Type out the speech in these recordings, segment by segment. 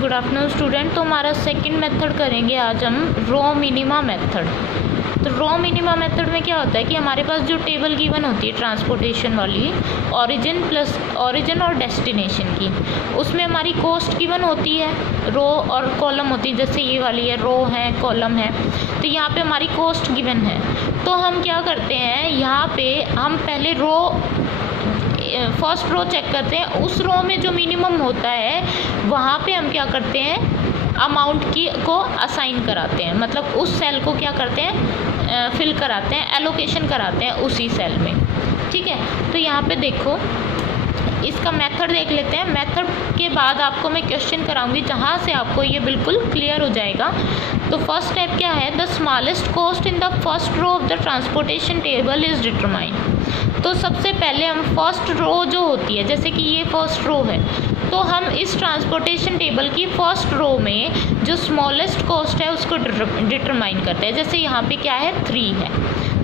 Good afternoon student. तो हमारा second method करेंगे आज हम रो मिनिमा मेथड। तो रो मिनिमा मेथड में क्या होता है कि हमारे पास जो टेबल गिवन होती है ट्रांसपोर्टेशन वाली, ओरिजिन और डेस्टिनेशन की, उसमें हमारी कॉस्ट गिवन होती है, रो और कॉलम होती है, जैसे ये वाली है रो है कॉलम है। तो यहाँ पे हमारी कॉस्ट गिवन है। तो हम क्या करते हैं, यहाँ पे हम पहले फर्स्ट रो चेक करते हैं, उस रो में जो मिनिमम होता है वहाँ पे हम क्या करते हैं, अमाउंट को असाइन कराते हैं, मतलब उस सेल को क्या करते हैं, फिल कराते हैं, एलोकेशन कराते हैं उसी सेल में। ठीक है, तो यहाँ पे देखो इसका मेथड देख लेते हैं। मेथड के बाद आपको मैं क्वेश्चन कराऊंगी जहाँ से आपको ये बिल्कुल क्लियर हो जाएगा। तो फर्स्ट स्टेप क्या है, the smallest cost in the first row of the transportation table is determined. तो सबसे पहले हम फर्स्ट रो जो होती है, जैसे कि ये फर्स्ट रो है, तो हम इस ट्रांसपोर्टेशन टेबल की फर्स्ट रो में जो स्मॉलेस्ट कॉस्ट है उसको डिटरमाइन करते हैं। जैसे यहाँ पे क्या है, 3 है।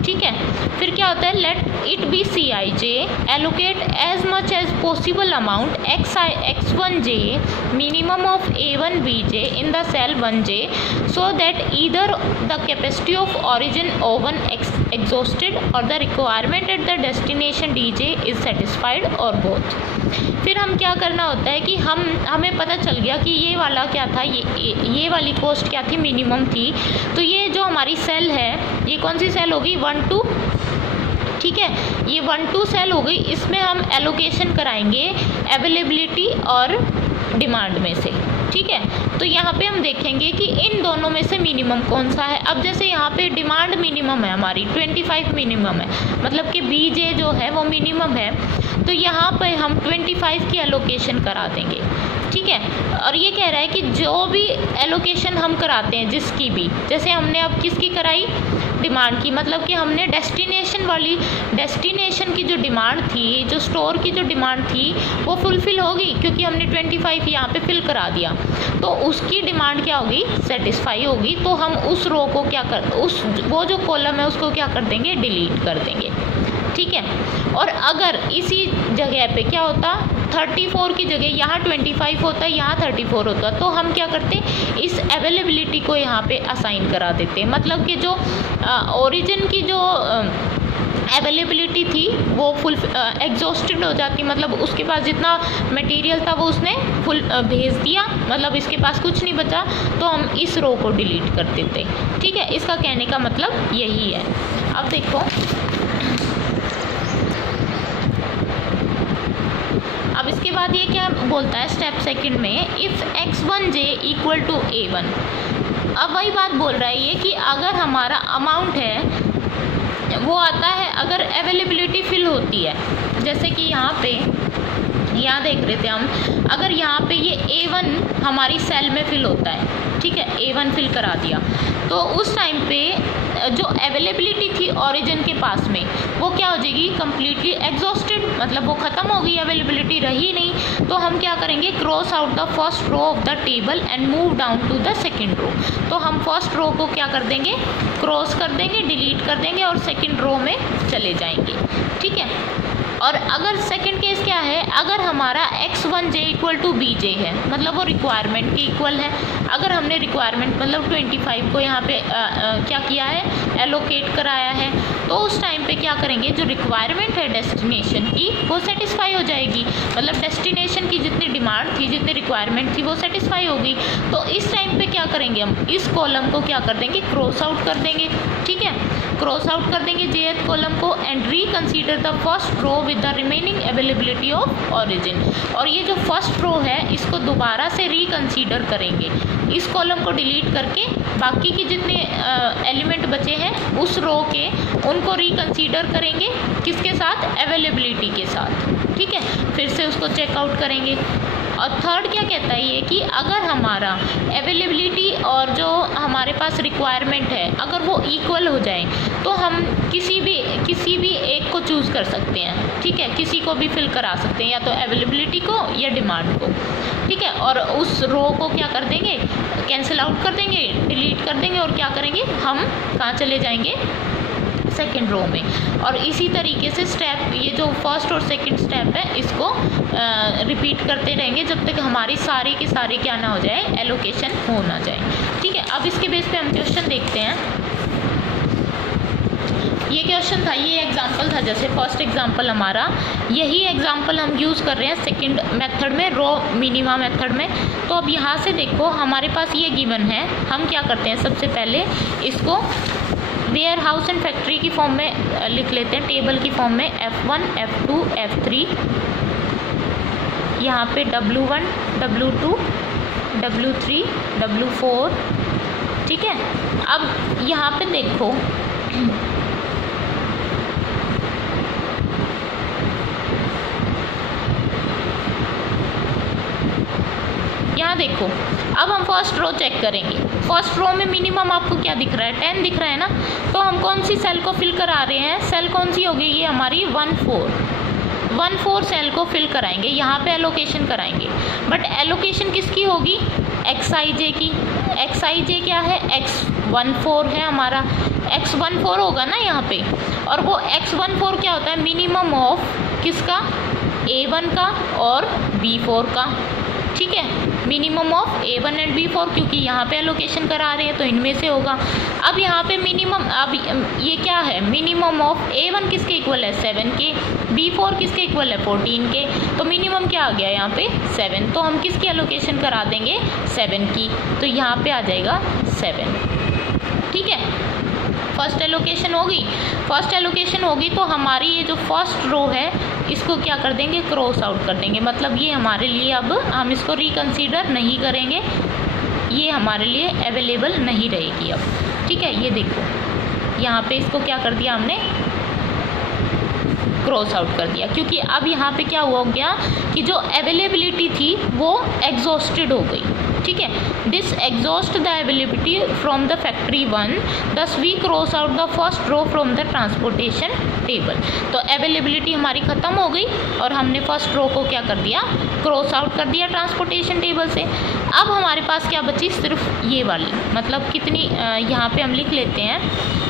ठीक है, फिर क्या होता है, let it be CIJ, allocate as much as possible amount x1j minimum of A1BJ in the cell 1j so that either the capacity of origin O1 exhausted or the requirement at the destination DJ is satisfied or both. फिर हम क्या करना होता है कि हमें पता चल गया कि ये वाला क्या था, ये वाली कॉस्ट क्या थी, मिनिमम थी। तो ये जो हमारी सेल है, ये कौन सी सेल होगी, 1 2। ठीक है, ये 1 2 सेल हो गई। इसमें हम एलोकेशन कराएंगे अवेलेबिलिटी और डिमांड में से। ठीक है, तो यहाँ पे हम देखेंगे कि इन दोनों में से मिनिमम कौन सा है। अब जैसे यहाँ पे डिमांड मिनिमम है हमारी, 25 मिनिमम है, मतलब कि BJ जो है वो मिनिमम है। तो यहाँ पे हम 25 की एलोकेशन करा देंगे। ठीक है, और ये कह रहा है कि जो भी एलोकेशन हम कराते हैं, जिसकी भी, जैसे हमने अब किसकी कराई, डिमांड की, मतलब कि हमने डेस्टिनेशन की जो डिमांड थी, जो स्टोर की जो डिमांड थी वो फुलफिल होगी, क्योंकि हमने 25 यहाँ पे फिल करा दिया। तो उसकी डिमांड क्या होगी, सेटिस्फाई होगी। तो हम उस रो को क्या वो जो कॉलम है उसको क्या कर देंगे, डिलीट कर देंगे। ठीक है, और अगर इसी जगह पे क्या होता, 34 की जगह यहाँ 25 होता है, यहाँ 34 होता, तो हम क्या करते, इस अवेलेबिलिटी को यहाँ पे असाइन करा देते। मतलब कि जो ओरिजिन की जो अवेलेबिलिटी थी वो फुल एग्जॉस्टेड हो जाती, मतलब उसके पास जितना मटेरियल था वो उसने फुल भेज दिया, मतलब इसके पास कुछ नहीं बचा, तो हम इस रो को डिलीट कर देते। ठीक है, इसका कहने का मतलब यही है। अब देखो, अब इसके बाद ये क्या बोलता है स्टेप सेकंड में, if x1j equal to A1। अब वही बात बोल रहा है ये कि अगर हमारा अमाउंट है वो आता है, अगर अवेलेबिलिटी फिल होती है, जैसे कि यहाँ देख रहे थे हम, अगर यहाँ पे ये A1 हमारी सेल में फिल होता है, ठीक है, A1 फिल करा दिया, तो उस टाइम पे जो अवेलेबिलिटी थी ओरिजिन के पास में वो क्या हो जाएगी, कम्प्लीटली एग्जॉस्टेड, मतलब वो ख़त्म हो गई, अवेलेबिलिटी रही नहीं। तो हम क्या करेंगे, cross out the first row of the table and move down to the second row. तो हम फर्स्ट रो को क्या कर देंगे, क्रॉस कर देंगे, डिलीट कर देंगे और सेकेंड रो में चले जाएंगे। ठीक है, और अगर सेकंड केस क्या है, अगर हमारा x1j इक्वल टू BJ है, मतलब वो रिक्वायरमेंट के इक्वल है। अगर हमने रिक्वायरमेंट मतलब 25 को यहाँ पे क्या किया है, एलोकेट कराया है, तो उस टाइम पे क्या करेंगे, जो रिक्वायरमेंट है डेस्टिनेशन की वो सेटिस्फाई हो जाएगी, मतलब डेस्टिनेशन की जितनी डिमांड थी, जितनी रिक्वायरमेंट थी वो सेटिस्फाई होगी। तो इस टाइम पे क्या करेंगे, हम इस कॉलम को क्या कर देंगे, क्रॉस आउट कर देंगे। ठीक है, क्रॉस आउट कर देंगे jth कॉलम को and reconsider the first row with the remaining availability of origin. और ये जो फर्स्ट रो है इसको दोबारा से रिकंसीडर करेंगे, इस कॉलम को डिलीट करके बाकी के जितने एलिमेंट बचे हैं उस रो के, उनको रिकंसीडर करेंगे, किसके साथ, अवेलेबिलिटी के साथ। ठीक है, फिर से उसको चेकआउट करेंगे। और थर्ड क्या कहता है ये कि अगर हमारा अवेलेबिलिटी और जो हमारे पास रिक्वायरमेंट है अगर वो इक्वल हो जाए तो हम किसी भी एक को चूज़ कर सकते हैं। ठीक है, किसी को भी फिल करा सकते हैं, या तो अवेलेबिलिटी को या डिमांड को। ठीक है, और उस रो को क्या कर देंगे, कैंसिल आउट कर देंगे, डिलीट कर देंगे, और क्या करेंगे, हम कहाँ चले जाएंगे, सेकेंड रो में। और इसी तरीके से स्टेप, ये जो फर्स्ट और सेकंड स्टेप है, इसको रिपीट करते रहेंगे जब तक हमारी सारी की सारी क्या ना हो जाए, एलोकेशन हो ना जाए। ठीक है, अब इसके बेस पे हम क्वेश्चन देखते हैं। ये क्वेश्चन था, ये एग्जाम्पल था, जैसे फर्स्ट एग्जाम्पल हमारा, यही एग्जाम्पल हम यूज़ कर रहे हैं सेकंड मेथड में, रो मिनिमा मेथड में। तो अब यहाँ से देखो हमारे पास ये गिवन है, हम क्या करते हैं, सबसे पहले इसको वेयर हाउस एंड फैक्ट्री की फॉर्म में लिख लेते हैं, टेबल की फॉर्म में, F1 F2 F3, यहाँ पे W1 W2 W3 W4। ठीक है, अब यहाँ पे देखो यहाँ देखो, अब हम फर्स्ट रो चेक करेंगे। फर्स्ट रो में मिनिमम आपको क्या दिख रहा है, 10 दिख रहा है ना। तो हम कौन सी सेल को फिल करा रहे हैं, सेल कौन सी होगी, ये हमारी 1-4 सेल को फिल कराएंगे, यहाँ पे एलोकेशन कराएंगे। बट एलोकेशन किसकी होगी, XIJ की। XIJ क्या है, X14 है हमारा, X14 होगा ना यहाँ पे। और वो X14 क्या होता है, मिनिमम ऑफ किसका, A1 का और B4 का। ठीक है, minimum of A1 and B4, क्योंकि यहाँ पे एलोकेशन करा रहे हैं तो इनमें से होगा। अब यहाँ पे मिनिमम, अब ये क्या है, मिनिमम ऑफ A1 किसके इक्वल है, 7 के, B4 किसके इक्वल है, 14 के। तो मिनिमम क्या आ गया यहाँ पे, 7। तो हम किसकी एलोकेशन करा देंगे, 7 की। तो यहाँ पे आ जाएगा 7। ठीक है, फर्स्ट एलोकेशन होगी तो हमारी ये जो फर्स्ट रो है इसको क्या कर देंगे, क्रॉस आउट कर देंगे। मतलब ये हमारे लिए, अब हम इसको रिकंसीडर नहीं करेंगे, ये हमारे लिए अवेलेबल नहीं रहेगी अब। ठीक है, ये देखो यहाँ पे इसको क्या कर दिया हमने, क्रॉस आउट कर दिया, क्योंकि अब यहाँ पे क्या हो गया कि जो अवेलेबिलिटी थी वो एग्जॉस्टेड हो गई। ठीक है, this exhaust the availability from the factory 1, thus we cross out the first row from the transportation table. तो अवेलेबिलिटी हमारी ख़त्म हो गई और हमने फर्स्ट रो को क्या कर दिया, क्रॉस आउट कर दिया ट्रांसपोर्टेशन टेबल से। अब हमारे पास क्या बची, सिर्फ ये वाली, मतलब कितनी, यहाँ पे हम लिख लेते हैं।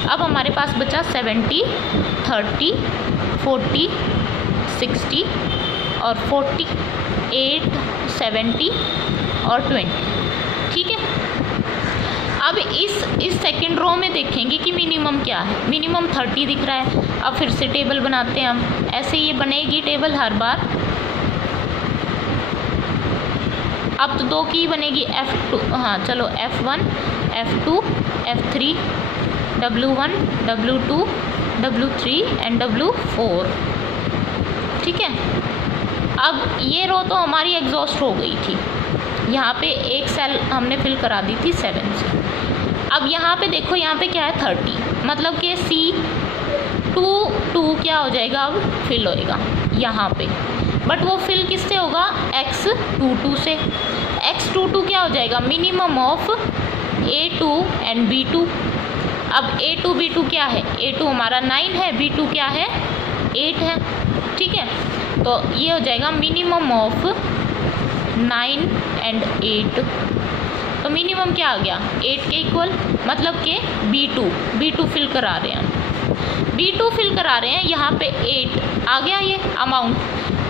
अब हमारे पास बचा 70, 30, 40, 60 और 48, 70 और 20। ठीक है, अब इस सेकंड रो में देखेंगे कि मिनिमम क्या है, मिनिमम 30 दिख रहा है। अब फिर से टेबल बनाते हैं हम, ऐसे ये बनेगी टेबल हर बार। अब तो 2 की बनेगी, F2, हाँ चलो, F1 F2 F3 W1 W2 W3 and W4। ठीक है, अब ये रो तो हमारी एग्जॉस्ट हो गई थी, यहाँ पे एक सेल हमने फिल करा दी थी 7 से। अब यहाँ पे देखो, यहाँ पे क्या है 30, मतलब कि C2 क्या हो जाएगा, अब फिल होएगा यहाँ पे। बट वो फिल किससे होगा, X22 से। X22 क्या हो जाएगा, minimum of A2 and B2। अब A2 B2 क्या है, A2 हमारा 9 है, B2 क्या है, 8 है। ठीक है, तो ये हो जाएगा मिनिमम ऑफ 9 एंड 8। तो मिनिमम क्या आ गया, 8 के इक्वल, मतलब कि B2 फिल करा रहे हैं हम, B2 फिल करा रहे हैं, यहाँ पे 8 आ गया ये अमाउंट।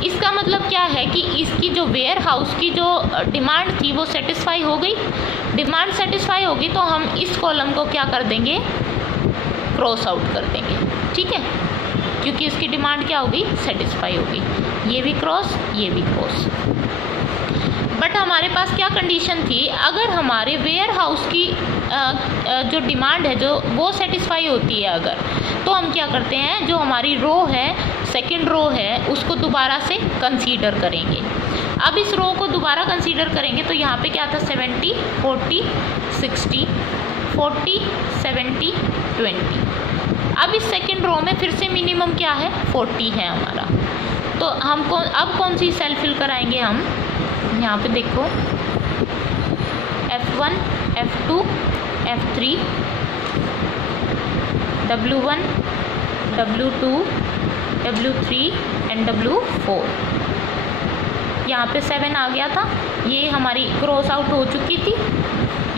इसका मतलब क्या है कि इसकी जो वेयर हाउस की जो डिमांड थी वो सेटिस्फाई हो गई। डिमांड सेटिस्फाई होगी तो हम इस कॉलम को क्या कर देंगे, क्रॉस आउट कर देंगे। ठीक है, क्योंकि इसकी डिमांड क्या होगी, सेटिस्फाई होगी। ये भी क्रॉस, ये भी क्रॉस। बट हमारे पास क्या कंडीशन थी, अगर हमारे वेयर हाउस की जो डिमांड है जो वो सेटिस्फाई होती है अगर, तो हम क्या करते हैं, जो हमारी रो है, सेकंड रो है, उसको दोबारा से कंसीडर करेंगे। अब इस रो को दोबारा कंसीडर करेंगे तो यहाँ पे क्या था, 70, 40, 60, 40, 70, 20। अब इस सेकंड रो में फिर से मिनिमम क्या है, 40 है हमारा। तो हमको अब कौन सी सेल फिल कराएंगे हम, यहाँ पे देखो F1 F2 F3 W1 W2 W3 and W4। यहाँ पे 7 आ गया था, ये हमारी क्रॉस आउट हो चुकी थी।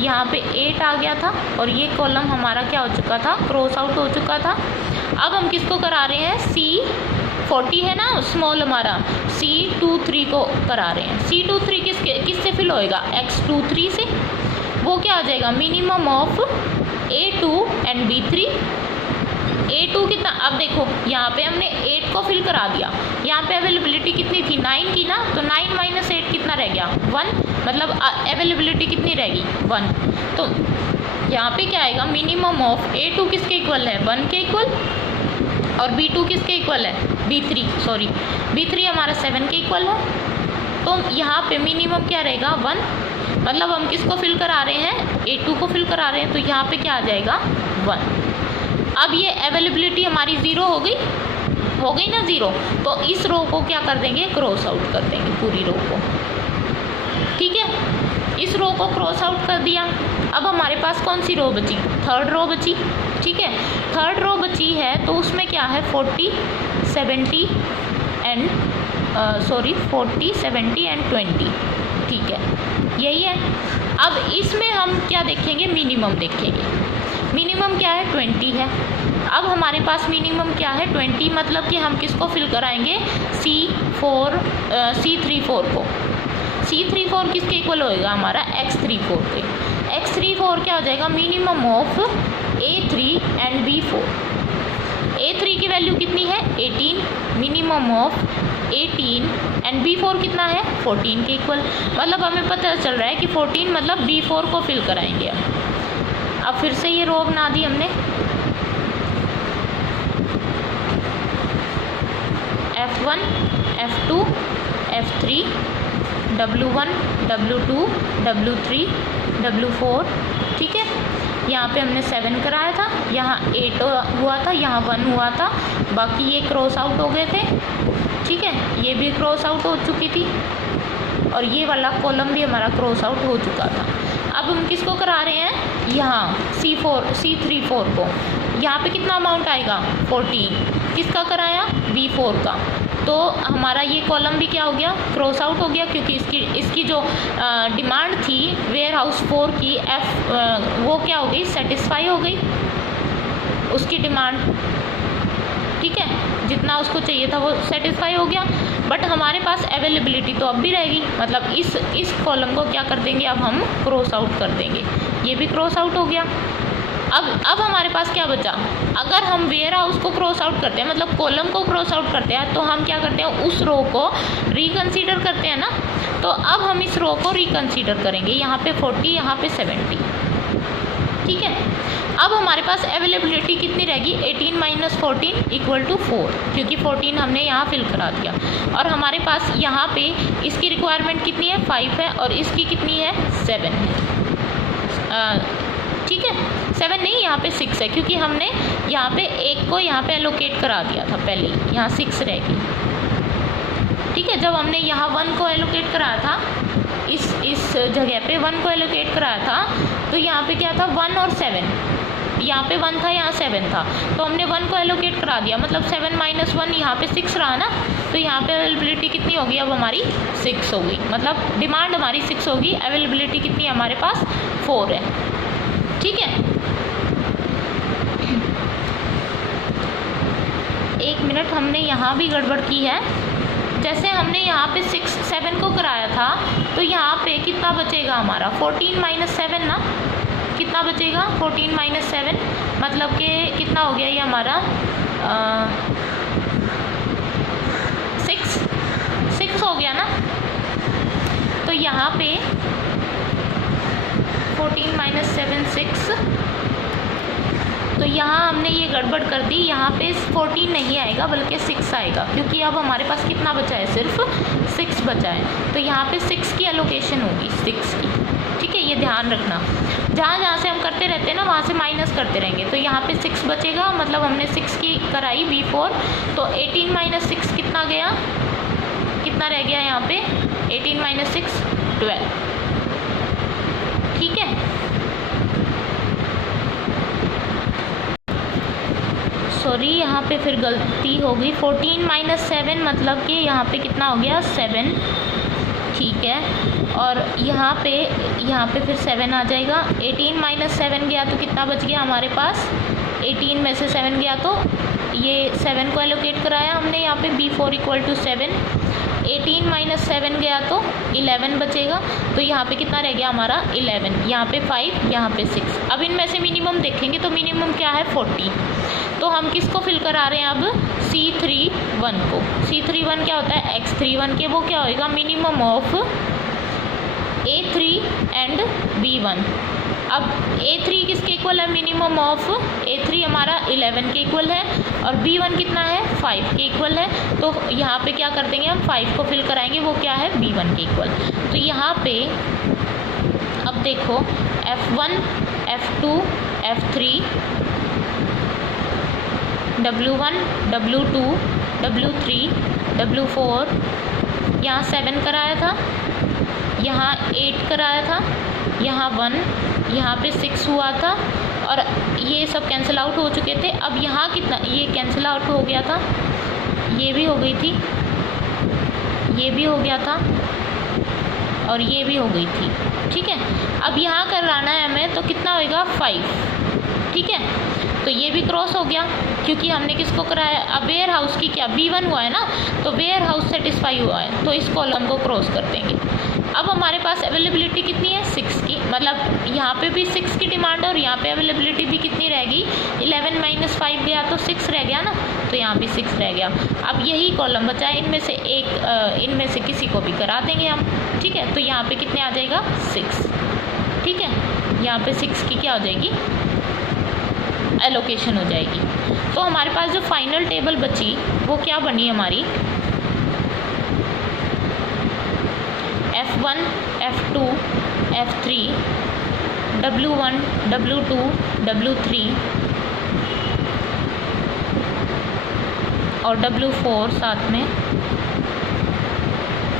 यहाँ पे 8 आ गया था और ये कॉलम हमारा क्या हो चुका था, क्रॉस आउट हो चुका था। अब हम किसको करा रहे हैं, C40 है ना स्मॉल हमारा, C23 को करा रहे हैं। C23 किससे फिल होएगा, X23 से। वो क्या आ जाएगा, minimum of A2 and B3। A2 कितना, अब देखो यहाँ पे हमने 8 को फिल करा दिया, यहाँ पे अवेलेबिलिटी कितनी थी 9 की ना, तो 9 माइनस 8 कितना रह गया 1, मतलब अवेलेबिलिटी कितनी रहेगी 1। तो यहाँ पे क्या आएगा, मिनिमम ऑफ A2 किसके इक्वल है 1 के इक्वल, और B2 किसके इक्वल है B3 हमारा 7 के इक्वल है। तो यहाँ पे मिनिमम क्या रहेगा 1, मतलब हम किसको फिल करा रहे हैं, A2 को फिल करा रहे हैं, तो यहाँ पे क्या आ जाएगा 1। अब ये अवेलेबिलिटी हमारी 0 हो गई ना 0, तो इस रो को क्या कर देंगे, क्रॉस आउट कर देंगे पूरी रो को। ठीक है, इस रो को क्रॉस आउट कर दिया। अब हमारे पास कौन सी रो बची, थर्ड रो बची। ठीक है, थर्ड रो बची है तो उसमें क्या है 40, 70 एंड 20। ठीक है, यही है। अब इसमें हम क्या देखेंगे, मिनिमम देखेंगे। मिनिमम क्या है 20 है। अब हमारे पास मिनिमम क्या है 20, मतलब कि हम किसको फिल कराएंगे, C34 को। C34 किसके इक्वल होएगा हमारा, X34 के। X34 क्या हो जाएगा, minimum of A3 and B4। A3 की वैल्यू कितनी है 18, मिनिमम ऑफ 18 एंड B4 कितना है 14 के इक्वल। मतलब हमें पता चल रहा है कि 14 मतलब B4 को फिल कराएंगे। अब फिर से ये रो बना दी हमने, F1, F2, F3, W1, W2, W3, W4। ठीक है, यहाँ पे हमने 7 कराया था, यहाँ 8 हुआ था, यहाँ 1 हुआ था, बाकी ये क्रॉस आउट हो गए थे। ठीक है, ये भी क्रॉस आउट हो चुकी थी और ये वाला कॉलम भी हमारा क्रॉस आउट हो चुका था। अब हम किसको करा रहे हैं, यहाँ C34 को। यहाँ पे कितना अमाउंट आएगा 14, किसका कराया B4 का। तो हमारा ये कॉलम भी क्या हो गया, क्रॉस आउट हो गया, क्योंकि इसकी जो डिमांड थी वेयर हाउस 4 की वो क्या हो गई, सेटिस्फाई हो गई उसकी डिमांड। ठीक है, जितना उसको चाहिए था वो सेटिस्फाई हो गया, बट हमारे पास अवेलेबिलिटी तो अब भी रहेगी। मतलब इस कॉलम को क्या कर देंगे, अब हम क्रॉस आउट कर देंगे, ये भी क्रॉस आउट हो गया। अब हमारे पास क्या बचा, अगर हम वेयर हाउस को क्रॉस आउट करते हैं, मतलब कॉलम को क्रॉस आउट करते हैं, तो हम क्या करते हैं, उस रो को रिकंसीडर करते हैं ना। तो अब हम इस रो को रिकंसीडर करेंगे, यहाँ पे 40, यहाँ पे 70। ठीक है, अब हमारे पास अवेलेबिलिटी कितनी रहेगी, 18 माइनस 14 इक्वल टू 4, क्योंकि 14 हमने यहाँ फिल करा दिया। और हमारे पास यहाँ पे इसकी रिक्वायरमेंट कितनी है 5 है, और इसकी कितनी है 7 है। ठीक है, 7 नहीं, यहाँ पे 6 है, क्योंकि हमने यहाँ पे एक को यहाँ पे एलोकेट करा दिया था पहले, यहाँ 6 रहेगी। ठीक है, जब हमने यहाँ 1 को एलोकेट कराया था, इस जगह पे 1 को एलोकेट कराया था, तो यहाँ पे क्या था 1 और 7, यहाँ पे 1 था, यहाँ 7 था, तो हमने 1 को एलोकेट करा दिया, मतलब 7 माइनस 1 यहाँ पे 6 रहा ना। तो यहाँ पे अवेलेबिलिटी कितनी होगी, अब हमारी 6 हो गई, मतलब डिमांड हमारी 6 होगी, अवेलेबिलिटी कितनी है हमारे पास 4 है। ठीक है, 1 मिनट, हमने यहाँ भी गड़बड़ की है। जैसे हमने यहाँ पे 7 को कराया था, तो यहाँ पे कितना बचेगा हमारा 14 माइनस 7 ना, कितना बचेगा 14 माइनस 7, मतलब कि कितना हो गया ये हमारा 6 हो गया ना। तो यहाँ पे 14 माइनस 7 6, तो यहाँ हमने ये गड़बड़ कर दी, यहाँ पे 14 नहीं आएगा बल्कि 6 आएगा, क्योंकि अब हमारे पास कितना बचा है, सिर्फ 6 बचा है। तो यहाँ पे 6 की एलोकेशन होगी, 6 की। ठीक है, ये ध्यान रखना, जहाँ जहाँ से हम करते रहते हैं ना वहाँ से माइनस करते रहेंगे। तो यहाँ पे 6 बचेगा, मतलब हमने 6 की कराई B4, तो 18 माइनस 6 कितना गया, कितना रह गया यहाँ पे 18 माइनस 6 12। ठीक है, सॉरी यहाँ पे फिर गलती हो गई, 14 माइनस 7 मतलब कि यहाँ पे कितना हो गया 7। ठीक है, और यहाँ पे फिर 7 आ जाएगा। 18 माइनस 7 गया तो कितना बच गया हमारे पास, 18 में से 7 गया तो ये 7 को एलोकेट कराया हमने यहाँ पे B4 इक्वल टू 7, 18 माइनस 7 गया तो 11 बचेगा। तो यहाँ पे कितना रह गया हमारा 11, यहाँ पे 5, यहाँ पे 6। अब इनमें से मिनिमम देखेंगे तो मिनिमम क्या है 40। तो हम किसको फिल करा रहे हैं अब C31 को। C31 क्या होता है X31 के, वो क्या होएगा minimum of A3 and B1। अब A3 किसके इक्वल है मिनिमम ऑफ A3 हमारा 11 के इक्वल है और B1 कितना है 5 के इक्वल है। तो यहाँ पे क्या कर देंगे हम 5 को फिल कराएंगे, वो क्या है B1 के इक्वल। तो यहाँ पे अब देखो F1 F2 F3 W1 W2 W3 W4, यहाँ 7 कराया था, यहाँ 8 कराया था, यहाँ 1, यहाँ पे 6 हुआ था और ये सब कैंसिल आउट हो चुके थे। अब यहाँ कितना, ये कैंसिल आउट हो गया था, ये भी हो गई थी, ये भी हो गया था और ये भी हो गई थी। ठीक है, अब यहाँ कराना है हमें तो कितना होएगा 5। ठीक है, तो ये भी क्रॉस हो गया क्योंकि हमने किसको कराया, अब वेयर हाउस की क्या B1 हुआ है ना, तो वेयर हाउस सेटिस्फाई हुआ है तो इस कॉलम को क्रॉस कर देंगे। अब हमारे पास अवेलेबिलिटी कितनी है 6 की, मतलब यहाँ पे भी 6 की डिमांड है और यहाँ पे अवेलेबिलिटी भी कितनी रहेगी 11 माइनस 5 गया तो 6 रह गया ना, तो यहाँ भी 6 रह गया। अब यही कॉलम बचा है, इनमें से एक, इनमें से किसी को भी करा देंगे हम। ठीक है, तो यहाँ पे कितने आ जाएगा 6। ठीक है, यहाँ पे 6 की क्या हो जाएगी एलोकेशन हो जाएगी। तो हमारे पास जो फाइनल टेबल बची वो क्या बनी हमारी F1 F2 F3 W1 W2 W3 और W4 साथ में।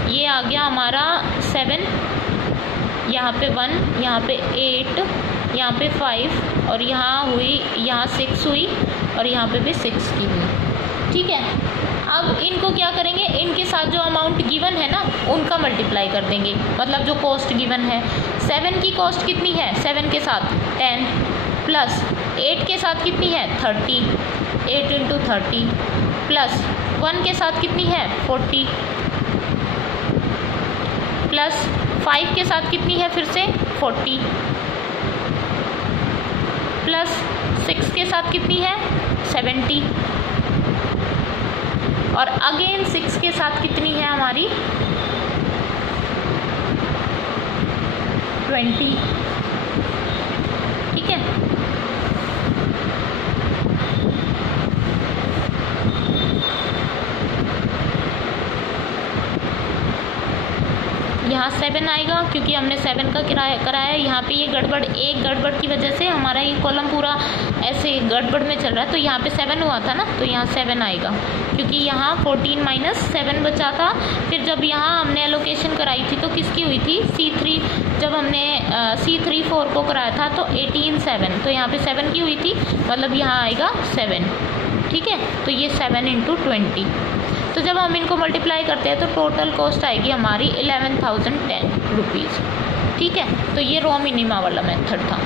ये आ गया हमारा 7, यहाँ पे 1, यहाँ पे 8, यहाँ पे 5 और यहाँ हुई, यहाँ 6 हुई और यहाँ पे भी 6 की हुई। ठीक है, अब इनको क्या करेंगे, इनके साथ जो अमाउंट गिवन है ना उनका मल्टीप्लाई कर देंगे, मतलब जो कॉस्ट गिवन है। 7 की कॉस्ट कितनी है 7 के साथ 10 प्लस 8 के साथ कितनी है 30, 8 इंटू 30 प्लस 1 के साथ कितनी है 40 प्लस 5 के साथ कितनी है फिर से 40 प्लस 6 के साथ कितनी है 70 और अगेन 6 के साथ कितनी है हमारी 20। ठीक है, यहाँ 7 आएगा क्योंकि हमने 7 का किराया कराया। यहाँ पे ये गड़बड़, एक गड़बड़ की वजह से हमारा ये कॉलम पूरा ऐसे गड़बड़ में चल रहा है। तो यहाँ पे 7 हुआ था ना, तो यहाँ 7 आएगा क्योंकि यहाँ 14 माइनस 7 बचा था। फिर जब यहाँ हमने एलोकेशन कराई थी तो किसकी हुई थी C3, जब हमने C34 को कराया था तो 18 7, तो यहाँ पे 7 की हुई थी, मतलब यहाँ आएगा 7। ठीक है, तो ये 7 इंटू 20। तो जब हम इनको मल्टीप्लाई करते हैं तो टोटल कॉस्ट आएगी हमारी 11,010 रुपीज़। ठीक है, तो ये रॉ मिनिमा वाला मेथड था।